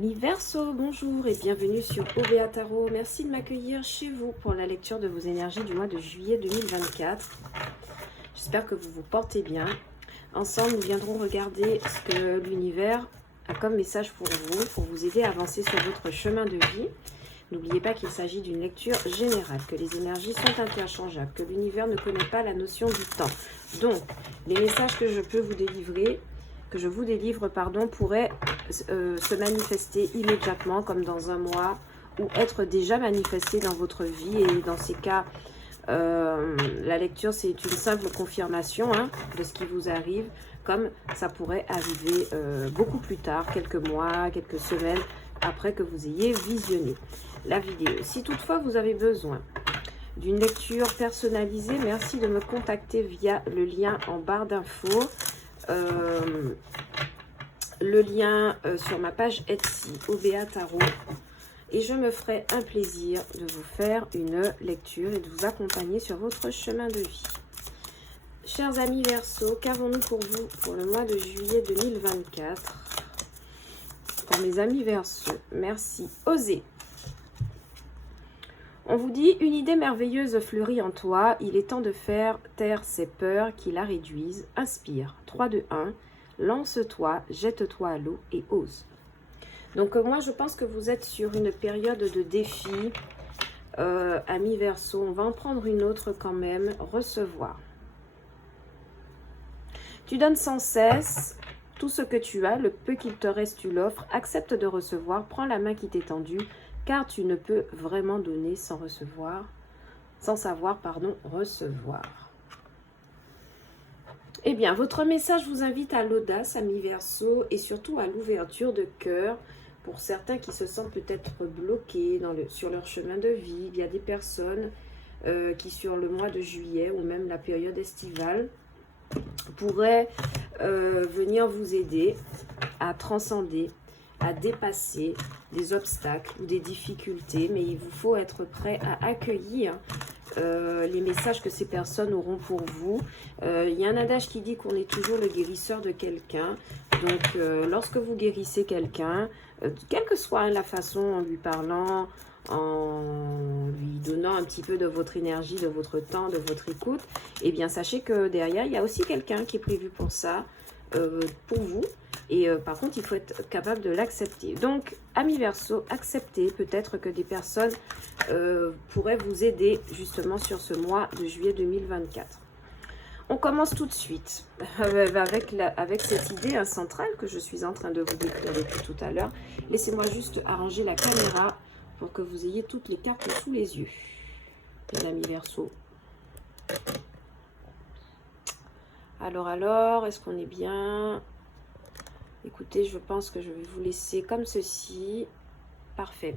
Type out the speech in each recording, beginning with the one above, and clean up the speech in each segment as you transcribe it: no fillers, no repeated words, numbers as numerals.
Amis Verseau, bonjour et bienvenue sur OBA Tarot. Merci de m'accueillir chez vous pour la lecture de vos énergies du mois de juillet 2024. J'espère que vous vous portez bien. Ensemble, nous viendrons regarder ce que l'univers a comme message pour vous aider à avancer sur votre chemin de vie. N'oubliez pas qu'il s'agit d'une lecture générale, que les énergies sont interchangeables, que l'univers ne connaît pas la notion du temps. Donc, les messages que je peux vous délivrer, pourraient se manifester immédiatement comme dans un mois ou être déjà manifestés dans votre vie. Et dans ces cas, la lecture, c'est une simple confirmation de ce qui vous arrive, comme ça pourrait arriver beaucoup plus tard, quelques mois, quelques semaines après que vous ayez visionné la vidéo. Si toutefois vous avez besoin d'une lecture personnalisée, merci de me contacter via le lien en barre d'infos. Le lien sur ma page Etsy, OBA Tarot. Et je me ferai un plaisir de vous faire une lecture et de vous accompagner sur votre chemin de vie. Chers amis Verseau, qu'avons-nous pour vous pour le mois de juillet 2024? Pour mes amis Verseau, merci. Osez. On vous dit, une idée merveilleuse fleurit en toi. Il est temps de faire taire ces peurs qui la réduisent. Inspire. 3, 2, 1. Lance-toi, jette-toi à l'eau et ose. Donc moi, je pense que vous êtes sur une période de défi. Amis Verseau, on va en prendre une autre quand même. Recevoir. Tu donnes sans cesse tout ce que tu as, le peu qu'il te reste, tu l'offres. Accepte de recevoir. Prends la main qui t'est tendue. Car tu ne peux vraiment donner sans recevoir, recevoir. Eh bien, votre message vous invite à l'audace, amis Verseau, et surtout à l'ouverture de cœur pour certains qui se sentent peut-être bloqués sur leur chemin de vie. Il y a des personnes qui, sur le mois de juillet ou même la période estivale, pourraient venir vous aider à transcender, à dépasser des obstacles ou des difficultés, mais il vous faut être prêt à accueillir les messages que ces personnes auront pour vous. Il y a un adage qui dit qu'on est toujours le guérisseur de quelqu'un. Donc, lorsque vous guérissez quelqu'un, quelle que soit la façon, en lui parlant, en lui donnant un petit peu de votre énergie, de votre temps, de votre écoute, eh bien, sachez que derrière, il y a aussi quelqu'un qui est prévu pour ça, pour vous. Et par contre, il faut être capable de l'accepter. Donc, amis Verseau, acceptez peut-être que des personnes pourraient vous aider justement sur ce mois de juillet 2024. On commence tout de suite avec cette idée centrale que je suis en train de vous décrire depuis tout à l'heure. Laissez-moi juste arranger la caméra pour que vous ayez toutes les cartes sous les yeux, mes amis Verseau. Alors, est-ce qu'on est bien ? Écoutez, je pense que je vais vous laisser comme ceci. Parfait.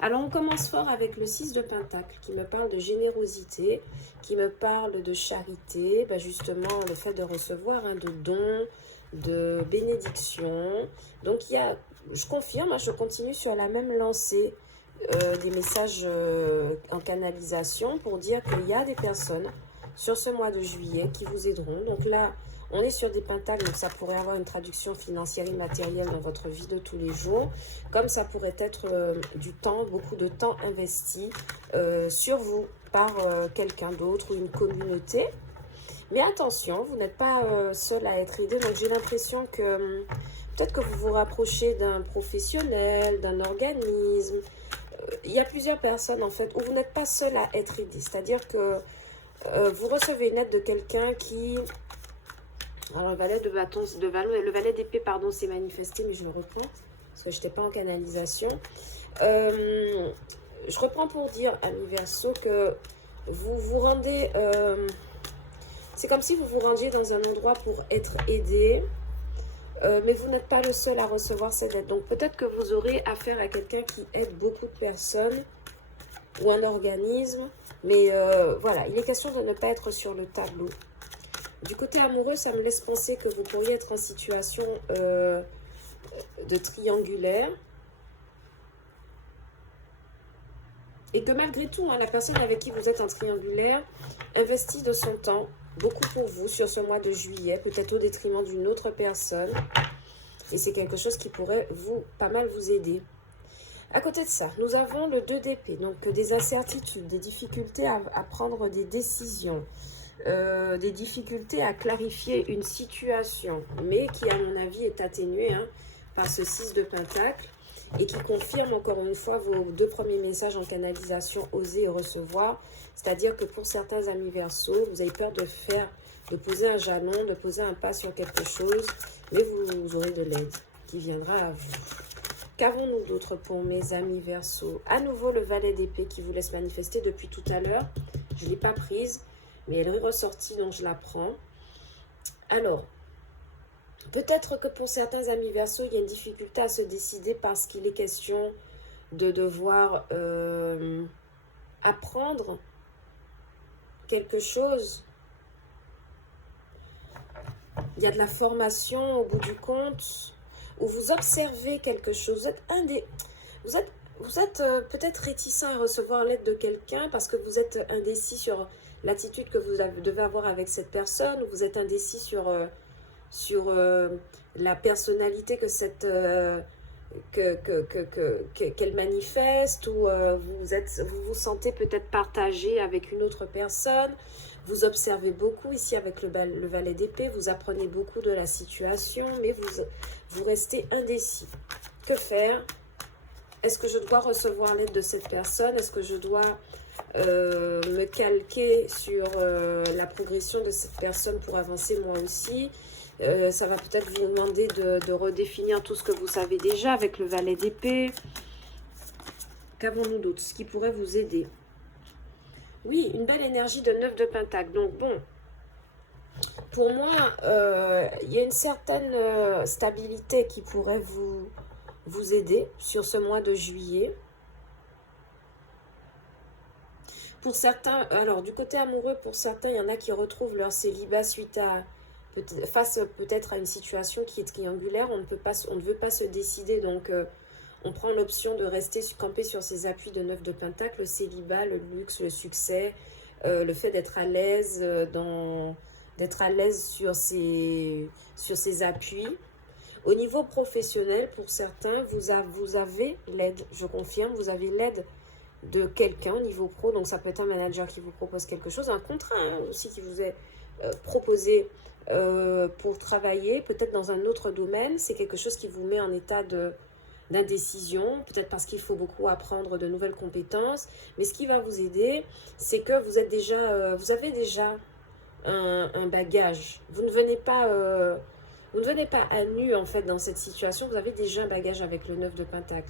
Alors, on commence fort avec le 6 de Pentacle qui me parle de générosité, qui me parle de charité, justement le fait de recevoir de dons, de bénédictions. Donc, je confirme, je continue sur la même lancée des messages en canalisation pour dire qu'il y a des personnes sur ce mois de juillet qui vous aideront. Donc là, on est sur des pentacles, donc ça pourrait avoir une traduction financière immatérielle dans votre vie de tous les jours, comme ça pourrait être du temps, beaucoup de temps investi sur vous par quelqu'un d'autre ou une communauté. Mais attention, vous n'êtes pas seul à être aidé, donc j'ai l'impression que peut-être que vous vous rapprochez d'un professionnel, d'un organisme. Il y a plusieurs personnes en fait où vous n'êtes pas seul à être aidé, c'est-à-dire que vous recevez une aide de quelqu'un qui... Alors, le valet de bâton, le valet d'épée, pardon, s'est manifesté, mais je le reprends, parce que je n'étais pas en canalisation. Je reprends pour dire, amis Verseau, que vous vous rendez... c'est comme si vous vous rendiez dans un endroit pour être aidé, mais vous n'êtes pas le seul à recevoir cette aide. Donc, peut-être que vous aurez affaire à quelqu'un qui aide beaucoup de personnes, ou un organisme, mais voilà, il est question de ne pas être sur le tableau. Du côté amoureux, ça me laisse penser que vous pourriez être en situation de triangulaire. Et que malgré tout, la personne avec qui vous êtes en triangulaire investit de son temps, beaucoup pour vous, sur ce mois de juillet, peut-être au détriment d'une autre personne. Et c'est quelque chose qui pourrait pas mal vous aider. À côté de ça, nous avons le 2 d'épée, donc des incertitudes, des difficultés à prendre des décisions, des difficultés à clarifier une situation, mais qui, à mon avis, est atténuée par ce 6 de pentacle et qui confirme encore une fois vos 2 premiers messages en canalisation, oser et recevoir. C'est-à-dire que pour certains amis Verseau, vous avez peur de poser un jalon, de poser un pas sur quelque chose, mais vous aurez de l'aide qui viendra à vous. Qu'avons-nous d'autre pour mes amis Verseau? À nouveau, le valet d'épée qui vous laisse manifester depuis tout à l'heure. Je ne l'ai pas prise, mais elle est ressortie, donc je la prends. Alors, peut-être que pour certains amis Verseau, il y a une difficulté à se décider parce qu'il est question de devoir apprendre quelque chose. Il y a de la formation au bout du compte, où vous observez quelque chose. Vous êtes peut-être réticent à recevoir l'aide de quelqu'un parce que vous êtes indécis sur l'attitude que vous devez avoir avec cette personne, ou vous êtes indécis sur la personnalité que qu'elle manifeste, ou vous vous sentez peut-être partagé avec une autre personne. Vous observez beaucoup ici avec le valet d'épée, vous apprenez beaucoup de la situation, mais vous restez indécis. Que faire? Est-ce que je dois recevoir l'aide de cette personne? Est-ce que je dois me calquer sur la progression de cette personne pour avancer moi aussi? Ça va peut-être vous demander de redéfinir tout ce que vous savez déjà avec le valet d'épée. Qu'avons-nous d'autre? Ce qui pourrait vous aider. Oui, une belle énergie de 9 de pentacle. Donc bon, pour moi, il y a une certaine stabilité qui pourrait vous aider sur ce mois de juillet. Pour certains, alors du côté amoureux, pour certains, il y en a qui retrouvent leur célibat suite à face peut-être à une situation qui est triangulaire. On ne veut pas se décider, donc on prend l'option de rester campé sur ses appuis de 9 de pentacle, le célibat, le luxe, le succès, le fait d'être à l'aise sur ses appuis. Au niveau professionnel, pour certains, vous avez l'aide, je confirme, vous avez l'aide de quelqu'un au niveau pro. Donc ça peut être un manager qui vous propose quelque chose, un contrat aussi qui vous est proposé pour travailler, peut-être dans un autre domaine. C'est quelque chose qui vous met en état d'indécision, peut-être parce qu'il faut beaucoup apprendre de nouvelles compétences. Mais ce qui va vous aider, c'est que vous avez déjà un bagage. Vous ne venez pas à nu en fait dans cette situation. Vous avez déjà un bagage avec le 9 de pentacle.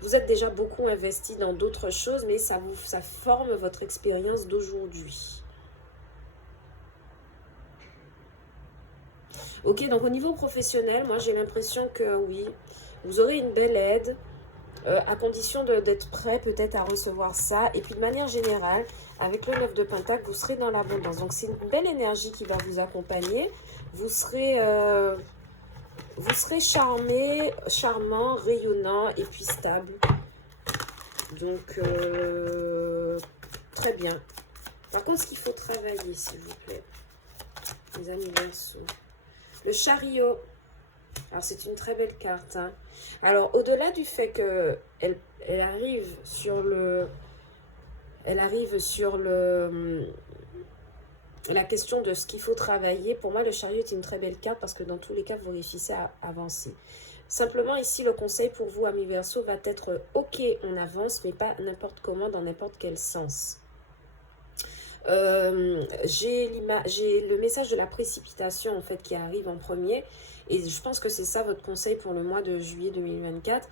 Vous êtes déjà beaucoup investi dans d'autres choses, mais ça forme votre expérience d'aujourd'hui. Ok, donc au niveau professionnel, moi j'ai l'impression que oui, vous aurez une belle aide, à condition d'être prêt peut-être à recevoir ça. Et puis de manière générale, avec le 9 de pentacle, vous serez dans l'abondance. Donc c'est une belle énergie qui va vous accompagner. Vous serez charmant, rayonnant et puis stable. Donc, très bien. Par contre, ce qu'il faut travailler, s'il vous plaît, les amis Verseau. Le chariot. Alors, c'est une très belle carte. Alors, au-delà du fait qu'elle arrive sur la question de ce qu'il faut travailler, pour moi, le chariot est une très belle carte parce que dans tous les cas, vous réussissez à avancer. Simplement, ici, le conseil pour vous, amis Verseau, va être ok, on avance, mais pas n'importe comment, dans n'importe quel sens. J'ai le message de la précipitation, en fait, qui arrive en premier. Et je pense que c'est ça votre conseil pour le mois de juillet 2024.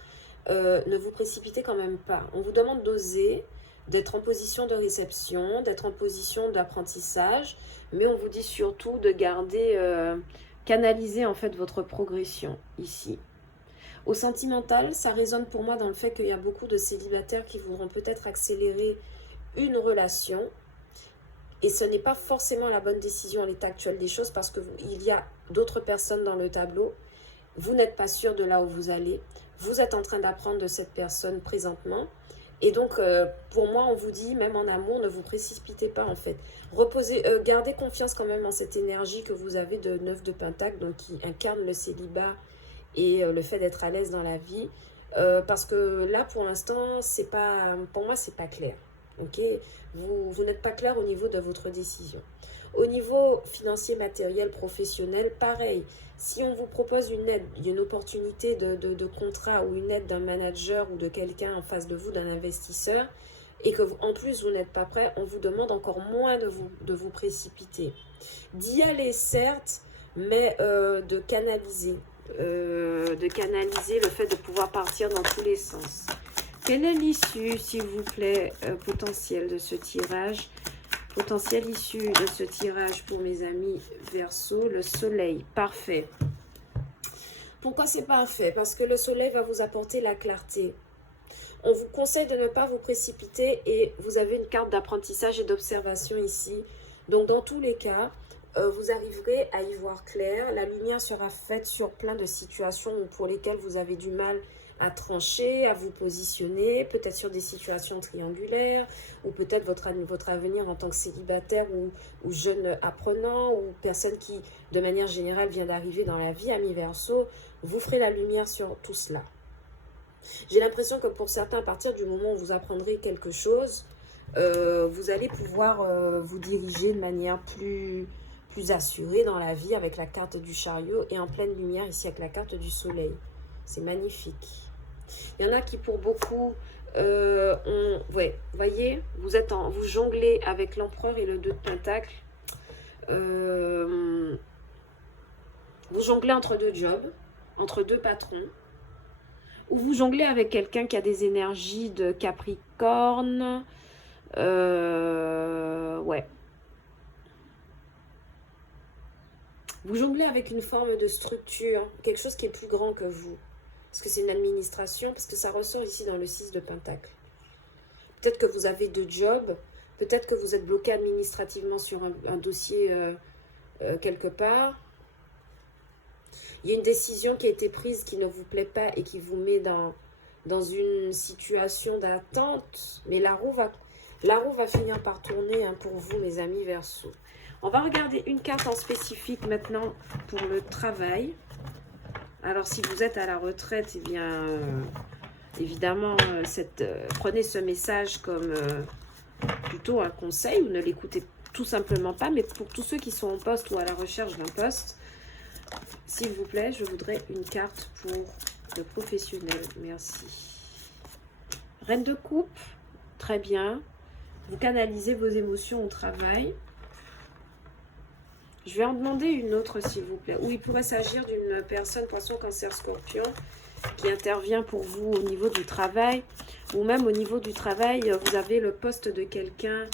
Ne vous précipitez quand même pas. On vous demande d'oser, d'être en position de réception, d'être en position d'apprentissage. Mais on vous dit surtout de garder, canaliser en fait votre progression ici. Au sentimental, ça résonne pour moi dans le fait qu'il y a beaucoup de célibataires qui voudront peut-être accélérer une relation. Et ce n'est pas forcément la bonne décision à l'état actuel des choses parce qu'il y a d'autres personnes dans le tableau. Vous n'êtes pas sûr de là où vous allez. Vous êtes en train d'apprendre de cette personne présentement. Et donc, pour moi, on vous dit, même en amour, ne vous précipitez pas en fait. Gardez confiance quand même en cette énergie que vous avez de 9 de pentacle, donc qui incarne le célibat et le fait d'être à l'aise dans la vie. Parce que là, pour l'instant, c'est pas, pour moi, c'est pas clair. Ok, vous n'êtes pas clair au niveau de votre décision. Au niveau financier, matériel, professionnel, pareil. Si on vous propose une aide, une opportunité de contrat ou une aide d'un manager ou de quelqu'un en face de vous, d'un investisseur, et que en plus vous n'êtes pas prêt, on vous demande encore moins de vous précipiter. D'y aller certes, mais de canaliser le fait de pouvoir partir dans tous les sens. Quelle est l'issue, s'il vous plaît, potentielle de ce tirage? Potentielle issue de ce tirage pour mes amis Verseau, le soleil. Parfait. Pourquoi c'est parfait? Parce que le soleil va vous apporter la clarté. On vous conseille de ne pas vous précipiter et vous avez une carte d'apprentissage et d'observation ici. Donc dans tous les cas, vous arriverez à y voir clair. La lumière sera faite sur plein de situations pour lesquelles vous avez du mal à trancher, à vous positionner, peut-être sur des situations triangulaires, ou peut-être votre avenir en tant que célibataire ou jeune apprenant, ou personne qui, de manière générale, vient d'arriver dans la vie, ami Verseau. Vous ferez la lumière sur tout cela. J'ai l'impression que pour certains, à partir du moment où vous apprendrez quelque chose, vous allez pouvoir vous diriger de manière plus assurée dans la vie avec la carte du chariot et en pleine lumière ici avec la carte du soleil. C'est magnifique. Il y en a qui pour beaucoup, ouais, voyez, vous jonglez avec l'empereur et le 2 de Pentacle. Vous jonglez entre 2 jobs, entre 2 patrons. Ou vous jonglez avec quelqu'un qui a des énergies de Capricorne. Ouais. Vous jonglez avec une forme de structure, quelque chose qui est plus grand que vous. Parce que c'est une administration, parce que ça ressort ici dans le 6 de Pentacle. Peut-être que vous avez 2 jobs, peut-être que vous êtes bloqué administrativement sur un dossier quelque part. Il y a une décision qui a été prise qui ne vous plaît pas et qui vous met dans une situation d'attente. Mais la roue va finir par tourner pour vous, mes amis Verseau. On va regarder une carte en spécifique maintenant pour le travail. Alors, si vous êtes à la retraite, eh bien, évidemment, prenez ce message comme plutôt un conseil ou ne l'écoutez tout simplement pas. Mais pour tous ceux qui sont en poste ou à la recherche d'un poste, s'il vous plaît, je voudrais une carte pour le professionnel. Merci. Reine de coupe, très bien. Vous canalisez vos émotions au travail. Je vais en demander une autre, s'il vous plaît. Ou il pourrait s'agir d'une personne, poisson, cancer, scorpion, qui intervient pour vous au niveau du travail. Ou même au niveau du travail, vous avez le poste de quelqu'un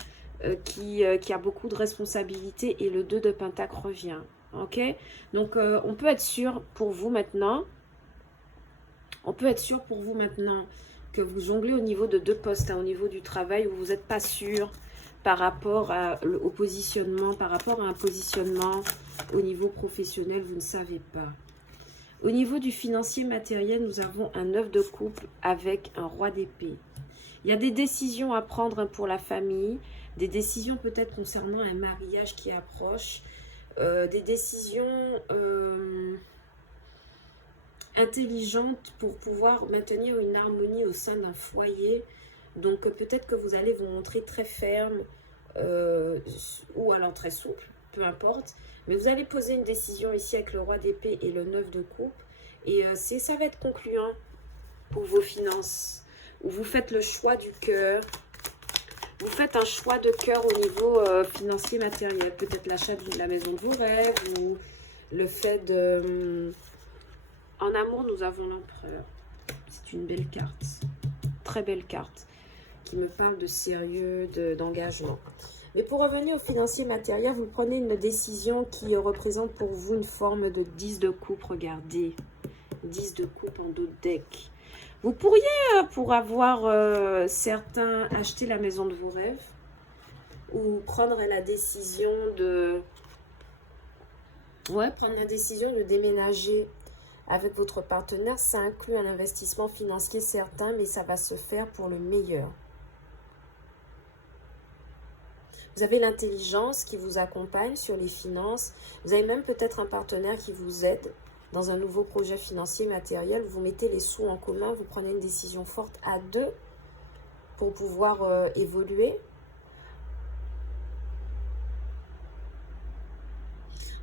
qui a beaucoup de responsabilités et le 2 de Pentacle revient. Ok, donc on peut être sûr pour vous maintenant. On peut être sûr pour vous maintenant que vous jonglez au niveau de 2 postes, au niveau du travail où vous n'êtes pas sûr par rapport au positionnement, par rapport à un positionnement au niveau professionnel, vous ne savez pas. Au niveau du financier matériel, nous avons un 9 de coupe avec un roi d'épée. Il y a des décisions à prendre pour la famille, des décisions peut-être concernant un mariage qui approche, des décisions intelligentes pour pouvoir maintenir une harmonie au sein d'un foyer. Donc peut-être que vous allez vous montrer très ferme ou alors très souple, peu importe. Mais vous allez poser une décision ici avec le roi d'épée et le 9 de coupe. Et ça va être concluant pour vos finances. Où vous faites le choix du cœur. Vous faites un choix de cœur au niveau financier matériel. Peut-être l'achat de la maison de vos rêves ou le fait de... En amour, nous avons l'empereur. C'est une belle carte. Très belle carte. Qui me parle de sérieux, d'engagement. Mais pour revenir au financier matériel, vous prenez une décision qui représente pour vous une forme de 10 de coupe. Regardez. 10 de coupe en dos de deck. Vous pourriez, pour avoir certains, acheter la maison de vos rêves ou prendre la décision de... Ouais, prendre la décision de déménager avec votre partenaire. Ça inclut un investissement financier certain, mais ça va se faire pour le meilleur. Vous avez l'intelligence qui vous accompagne sur les finances. Vous avez même peut-être un partenaire qui vous aide dans un nouveau projet financier matériel. Vous mettez les sous en commun, vous prenez une décision forte à deux pour pouvoir évoluer.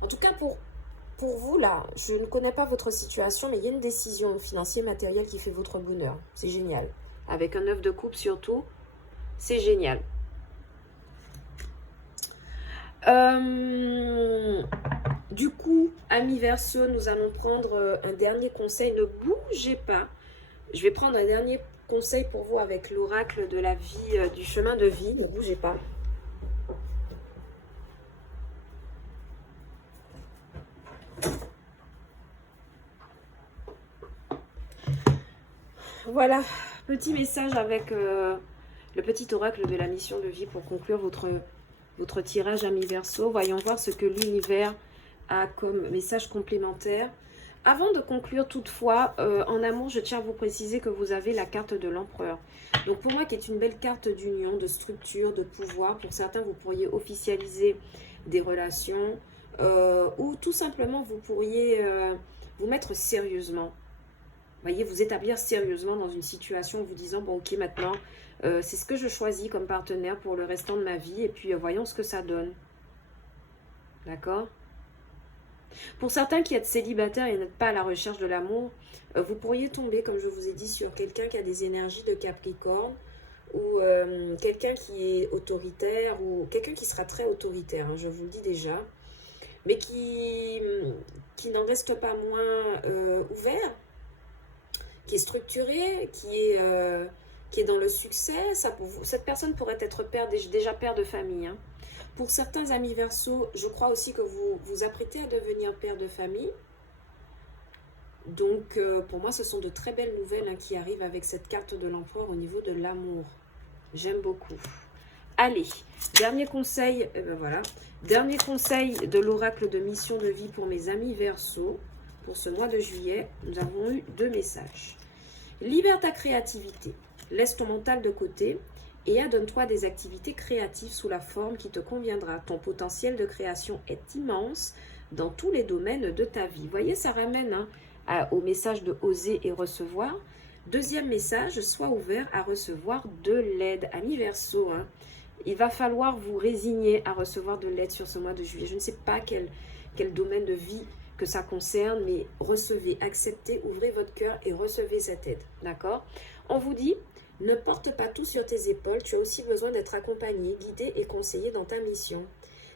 En tout cas, pour vous, là, je ne connais pas votre situation, mais il y a une décision financière matérielle qui fait votre bonheur. C'est génial. Avec un 9 de coupe surtout, c'est génial. Du coup, amis Verseau, nous allons prendre un dernier conseil. Ne bougez pas. Je vais prendre un dernier conseil pour vous avec l'oracle de la vie, du chemin de vie. Ne bougez pas. Voilà, petit message avec le petit oracle de la mission de vie pour conclure votre tirage ami Verseau. Voyons voir ce que l'univers a comme message complémentaire. Avant de conclure toutefois, en amour, je tiens à vous préciser que vous avez la carte de l'empereur. Donc pour moi, qui est une belle carte d'union, de structure, de pouvoir. Pour certains, vous pourriez officialiser des relations ou tout simplement, vous pourriez vous mettre sérieusement. Voyez, vous établir sérieusement dans une situation en vous disant, bon ok, maintenant, c'est ce que je choisis comme partenaire pour le restant de ma vie et puis voyons ce que ça donne. D'accord ? Pour certains qui êtes célibataires et n'êtes pas à la recherche de l'amour, vous pourriez tomber, comme je vous ai dit, sur quelqu'un qui a des énergies de Capricorne ou quelqu'un qui est autoritaire ou quelqu'un qui sera très autoritaire, hein, je vous le dis déjà, mais qui n'en reste pas moins ouvert, qui est structuré, qui est dans le succès. Cette personne pourrait être déjà père de famille, hein. Pour certains amis Verseau, je crois aussi que vous vous apprêtez à devenir père de famille. Donc, pour moi, ce sont de très belles nouvelles hein, qui arrivent avec cette carte de l'empereur au niveau de l'amour. J'aime beaucoup. Allez, dernier conseil, voilà. Dernier conseil de l'oracle de mission de vie pour mes amis Verseau. Pour ce mois de juillet, nous avons eu 2 messages. Libère ta créativité. Laisse ton mental de côté. Et adonne-toi des activités créatives sous la forme qui te conviendra. Ton potentiel de création est immense dans tous les domaines de ta vie. Vous voyez, ça ramène hein, au message de oser et recevoir. Deuxième message, sois ouvert à recevoir de l'aide. Amis Verseau, hein, il va falloir vous résigner à recevoir de l'aide sur ce mois de juillet. Je ne sais pas quel domaine de vie que ça concerne, mais recevez, acceptez, ouvrez votre cœur et recevez cette aide. D'accord ? On vous dit... Ne porte pas tout sur tes épaules, tu as aussi besoin d'être accompagné, guidé et conseillé dans ta mission.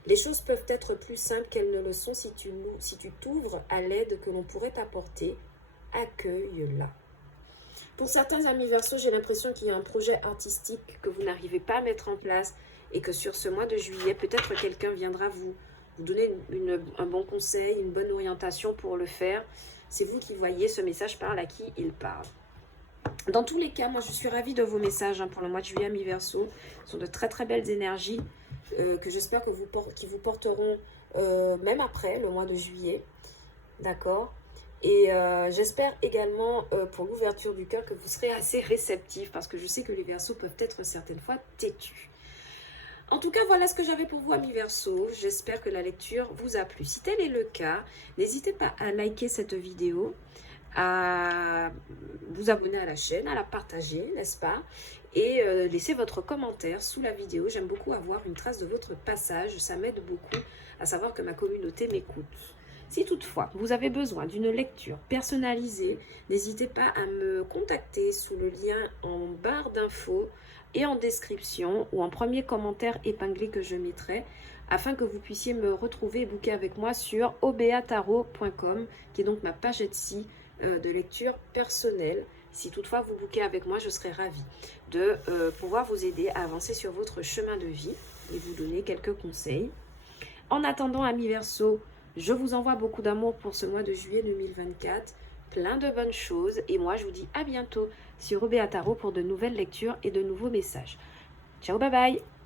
Les choses peuvent être plus simples qu'elles ne le sont si tu t'ouvres à l'aide que l'on pourrait t'apporter. Accueille-la. Pour certains amis Verseau, j'ai l'impression qu'il y a un projet artistique que vous n'arrivez pas à mettre en place et que sur ce mois de juillet, peut-être quelqu'un viendra vous donner un bon conseil, une bonne orientation pour le faire. C'est vous qui voyez ce message parle à qui il parle. Dans tous les cas, moi je suis ravie de vos messages hein, pour le mois de juillet amis Verseau. Ce sont de très très belles énergies que j'espère qui vous porteront même après le mois de juillet. D'accord ? Et j'espère également pour l'ouverture du cœur que vous serez assez réceptifs parce que je sais que les Verseaux peuvent être certaines fois têtus. En tout cas, voilà ce que j'avais pour vous, amis Verseau. J'espère que la lecture vous a plu. Si tel est le cas, n'hésitez pas à liker cette vidéo, à vous abonner à la chaîne, à la partager, n'est-ce pas? Et laissez votre commentaire sous la vidéo. J'aime beaucoup avoir une trace de votre passage. Ça m'aide beaucoup à savoir que ma communauté m'écoute. Si toutefois vous avez besoin d'une lecture personnalisée, n'hésitez pas à me contacter sous le lien en barre d'infos et en description ou en premier commentaire épinglé que je mettrai afin que vous puissiez me retrouver et booker avec moi sur obeatarot.com qui est donc ma page Etsy de lecture personnelle. Si toutefois vous bookez avec moi, je serai ravie de pouvoir vous aider à avancer sur votre chemin de vie et vous donner quelques conseils. En attendant, amis Verseau, je vous envoie beaucoup d'amour pour ce mois de juillet 2024, plein de bonnes choses et moi je vous dis à bientôt sur Obeatarot pour de nouvelles lectures et de nouveaux messages. Ciao, bye bye!